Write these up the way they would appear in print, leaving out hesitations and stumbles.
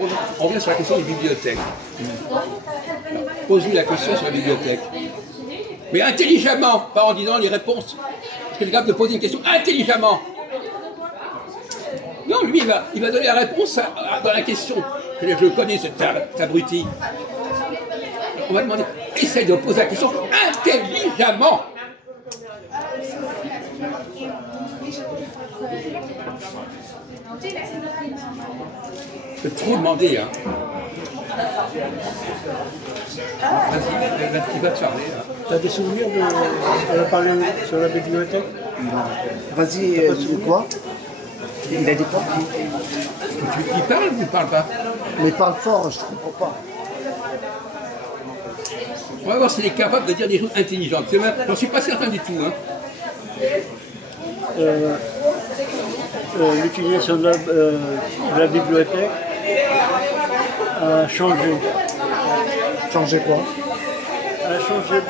On revient sur la question des bibliothèques. Pose-lui la question sur la bibliothèque. Mais intelligemment, pas en disant les réponses. Parce que le gars de poser une question intelligemment. Non, lui, il va donner la réponse dans la question. Je le connais, cet abruti. On va demander, essaye de poser la question intelligemment. C'est trop demandé, hein. Vas-y, il va te parler. Tu as des souvenirs de parler sur la bibliothèque? Vas-y, quoi? Il a dit quoi? Il parle ou il parle pas? Mais il parle fort, je comprends pas. On va voir s'il est capable de dire des choses intelligentes. J'en suis pas certain du tout, hein. L'utilisation de la bibliothèque a changé. Changer quoi? A changé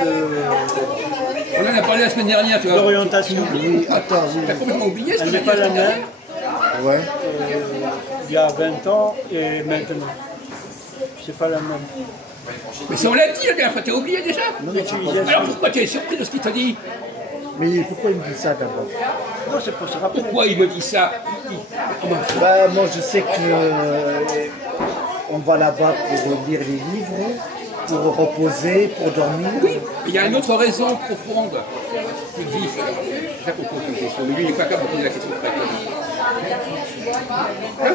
On en a parlé la semaine dernière, tu vois. d'orientation. Oui, attends, T'as complètement oublié ce Elle que n'est j'ai pas dit la semaine dernière. même ouais. il y a 20 ans et maintenant. C'est pas la même. Mais ça on l'a dit la dernière fois, t'as oublié déjà? L'utilisation. Alors pourquoi tu es surpris de ce qu'il t'a dit? Mais pourquoi il me dit ça d'abord? Non, c'est pour se rappeler. Pourquoi il me dit ça? Bah, moi je sais que on va là-bas pour lire les livres, pour reposer, pour dormir. Oui, il y a une autre raison profonde qui dit, c'est ça qu'on pose une question, mais lui il n'est pas capable de poser la question correctement. Hein?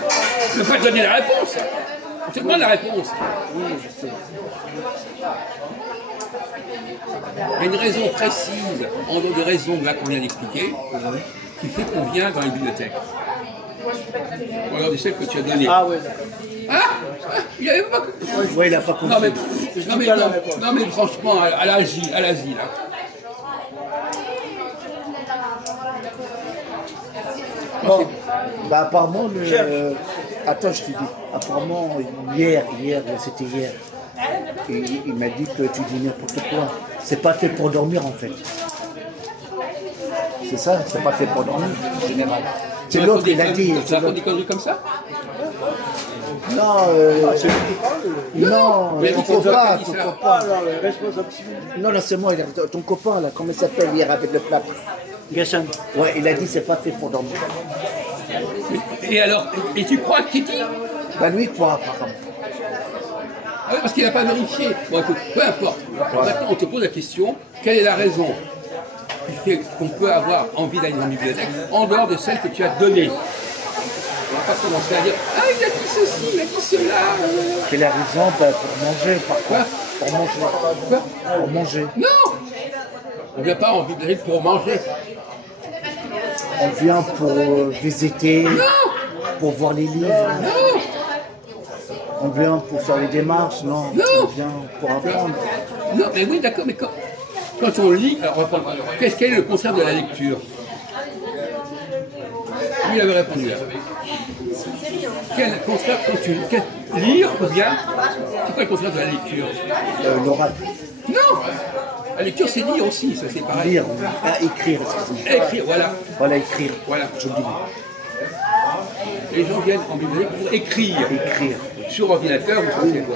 Il ne peut pas te donner la réponse. On te demande la réponse. Oui, je sais. Il y a une raison précise, en dehors des raisons là qu'on vient d'expliquer, qui fait qu'on vient dans les bibliothèques. En dehors de celles que tu as données. Ah oui, d'accord. Ah, il n'avait pas compris. Ouais, il n'a pas compris. Non mais franchement, à l'asile, là. Bon, bah apparemment, attends, je te dis, apparemment, c'était hier, il m'a dit que tu dis n'importe quoi. C'est pas fait pour dormir en fait. C'est ça, c'est pas fait pour dormir en général. C'est l'autre qui l'a dit. Tu racontes des conneries comme ça? Non, C'est lui qui parle. non, Mais ton il faut copain, pas ton dire ça. copain. Ah non, le responsable civil. Non, c'est moi, ton copain là, comment il s'appelle hier avec le plâtre? Gassan. Ouais, il a dit c'est pas fait pour dormir. Et alors, et tu crois qu'il dit? Bah lui quoi apparemment. Ah oui, parce qu'il n'a pas vérifié. Bon, écoute, peu importe. Alors, maintenant, on te pose la question, quelle est la raison qui fait qu'on peut avoir envie d'aller dans une bibliothèque en dehors de celle que tu as donnée? On va pas commencer à dire, ah, il a dit ceci, il a dit cela. Quelle est la raison? Bah, pour manger, par Quoi? quoi? Pour manger. Quoi? Pour manger. Non! On ne vient pas en bibliothèque pour manger. On vient pour visiter, Non! pour voir les livres. Non! On vient pour faire les démarches, non? Non. On vient pour apprendre. Non, mais oui, d'accord, mais quand on lit, alors on va prendre, quel est le concept de la lecture? Lui, il avait répondu là. Quel concept lire ou bien, c'est quoi le concept de la lecture? L'oral. Non! La lecture, c'est lire aussi, ça c'est pareil. Lire, écrire, excusez-moi. Écrire, voilà. Voilà, écrire. Voilà. J'oublie. Les gens viennent en bibliothèque pour écrire. Écrire. Sur ordinateur ou sur téléphone.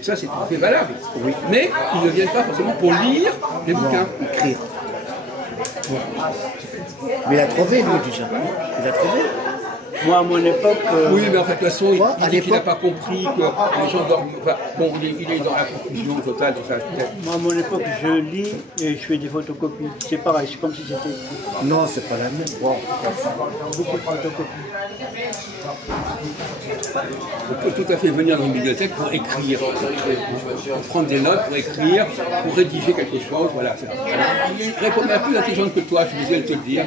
Ça, c'est tout à fait valable. Oui. Mais ils ne viennent pas forcément pour lire les bouquins. Écrire. Mais il a trouvé, lui, déjà. Il a trouvé. Moi, à mon époque, Oui, mais en fait, de toute façon, Quoi, il à dit qu'il n'a l'époque pas compris que les gens dorment. Enfin, bon, il est dans la confusion totale de ça. moi, à mon époque, je lis et je fais des photocopies. C'est pareil, c'est comme si c'était écrit. Non, c'est pas la même. Wow. Beaucoup de photocopies. On peut tout à fait venir dans une bibliothèque pour écrire, pour prendre des notes, pour écrire, pour rédiger quelque chose. Voilà. Je réponds à plus intelligente que toi, je suis désolé de te le dire.